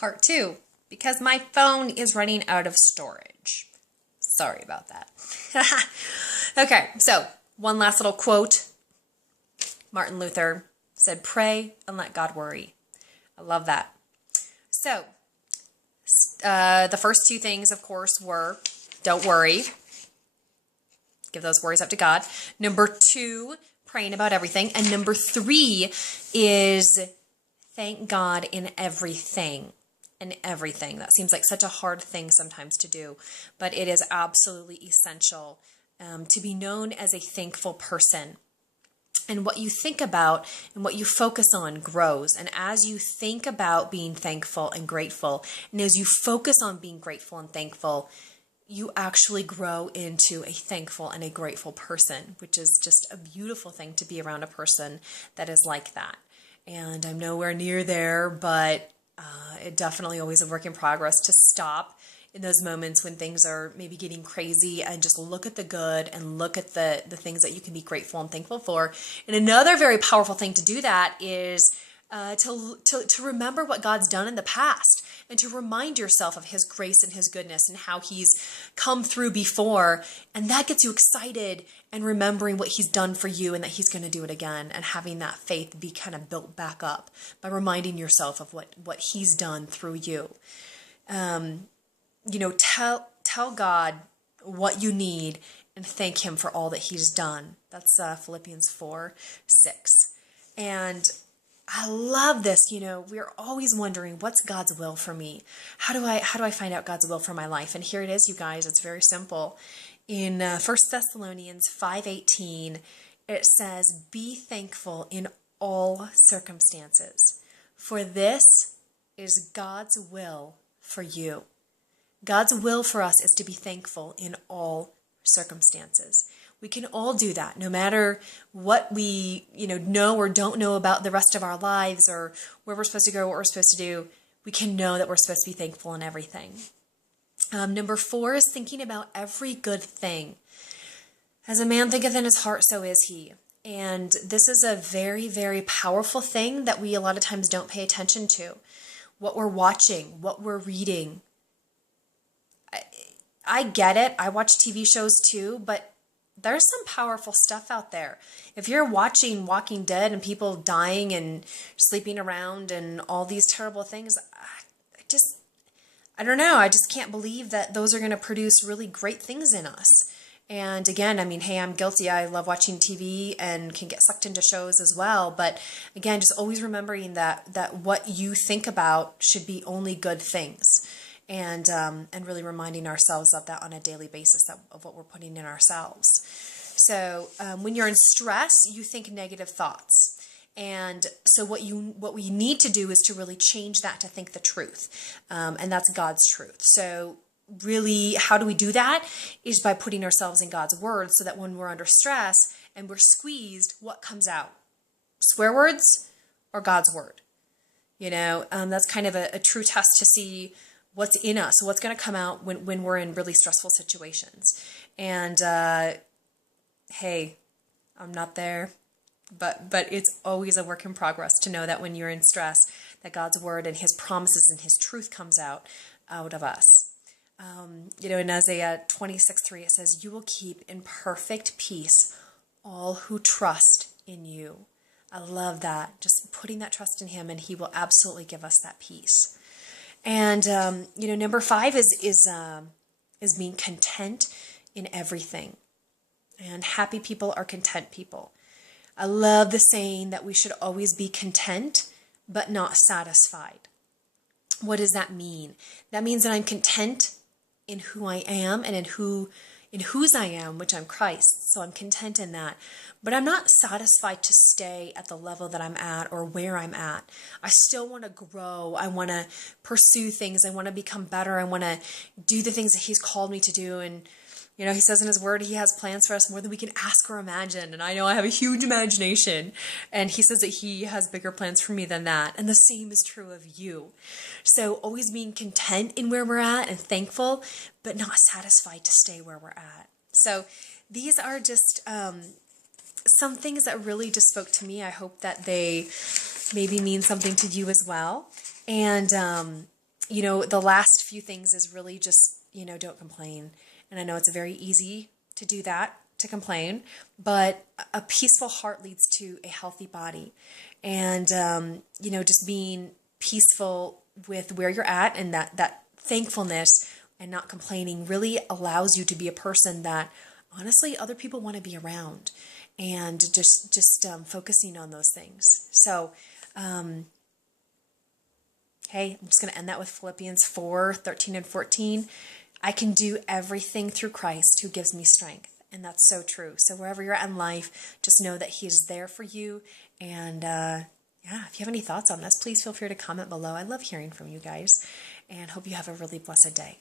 part 2 because my phone is running out of storage. Sorry about that. Okay, so one last little quote. Martin Luther said, "Pray and let God worry." I love that. So, the first two things, of course, were don't worry. Give those worries up to God. Number 2, praying about everything. And number 3 is thank God in everything. In everything. That seems like such a hard thing sometimes to do, but it is absolutely essential to be known as a thankful person. And what you think about and what you focus on grows. And as you think about being thankful and grateful, and as you focus on being grateful and thankful, you actually grow into a thankful and a grateful person, which is just a beautiful thing to be around a person that is like that. And I'm nowhere near there, but it definitely always a work in progress to stop in those moments when things are maybe getting crazy and just look at the good and look at the things that you can be grateful and thankful for. And another very powerful thing to do that is to remember what God's done in the past and to remind yourself of his grace and his goodness and how he's come through before. And that gets you excited and remembering what he's done for you and that he's going to do it again, and having that faith be kind of built back up by reminding yourself of what he's done through you. Tell God what you need and thank him for all that he's done. That's Philippians 4:6. And I love this. We're always wondering, what's God's will for me? How do I find out God's will for my life? And here it is, you guys. It's very simple. In 1 Thessalonians 5:18, it says, "Be thankful in all circumstances, for this is God's will for you." God's will for us is to be thankful in all circumstances. We can all do that, no matter what we, know or don't know about the rest of our lives or where we're supposed to go, what we're supposed to do. We can know that we're supposed to be thankful in everything. Number 4 is thinking about every good thing. As a man thinketh in his heart, so is he. And this is a very, very powerful thing that we a lot of times don't pay attention to. What we're watching, what we're reading. I get it. I watch TV shows too, but there's some powerful stuff out there. If you're watching Walking Dead and people dying and sleeping around and all these terrible things, I don't know. I just can't believe that those are going to produce really great things in us. And again, hey, I'm guilty. I love watching TV and can get sucked into shows as well. But again, just always remembering that what you think about should be only good things. And really reminding ourselves of that on a daily basis, of what we're putting in ourselves. So when you're in stress, you think negative thoughts. And so what we need to do is to really change that to think the truth. And that's God's truth. So really, how do we do that? Is by putting ourselves in God's word, so that when we're under stress and we're squeezed, what comes out? Swear words or God's word? That's kind of a true test to see what's in us, what's going to come out when we're in really stressful situations. And hey, I'm not there, but it's always a work in progress to know that when you're in stress, that God's word and his promises and his truth comes out of us. In Isaiah 26:3, it says, "You will keep in perfect peace all who trust in you." I love that. Just putting that trust in him, and he will absolutely give us that peace. And number 5 is being content in everything. And happy people are content people. I love the saying that we should always be content, but not satisfied. What does that mean? That means that I'm content in who I am and in whose I am, which I'm Christ. So I'm content in that. But I'm not satisfied to stay at the level that I'm at or where I'm at. I still want to grow. I want to pursue things. I want to become better. I want to do the things that he's called me to do. And, he says in his word, he has plans for us more than we can ask or imagine. And I know I have a huge imagination. And he says that he has bigger plans for me than that. And the same is true of you. So always being content in where we're at and thankful, but not satisfied to stay where we're at. So these are just some things that really just spoke to me. I hope that they maybe mean something to you as well. And the last few things is really just, don't complain. And I know it's very easy to do that, to complain, but a peaceful heart leads to a healthy body. And, just being peaceful with where you're at, and that thankfulness and not complaining really allows you to be a person that honestly other people want to be around, and just focusing on those things. So, hey, I'm just going to end that with Philippians 4:13 and 14. I can do everything through Christ who gives me strength. And that's so true. So wherever you're at in life, just know that he is there for you. And if you have any thoughts on this, please feel free to comment below. I love hearing from you guys, and hope you have a really blessed day.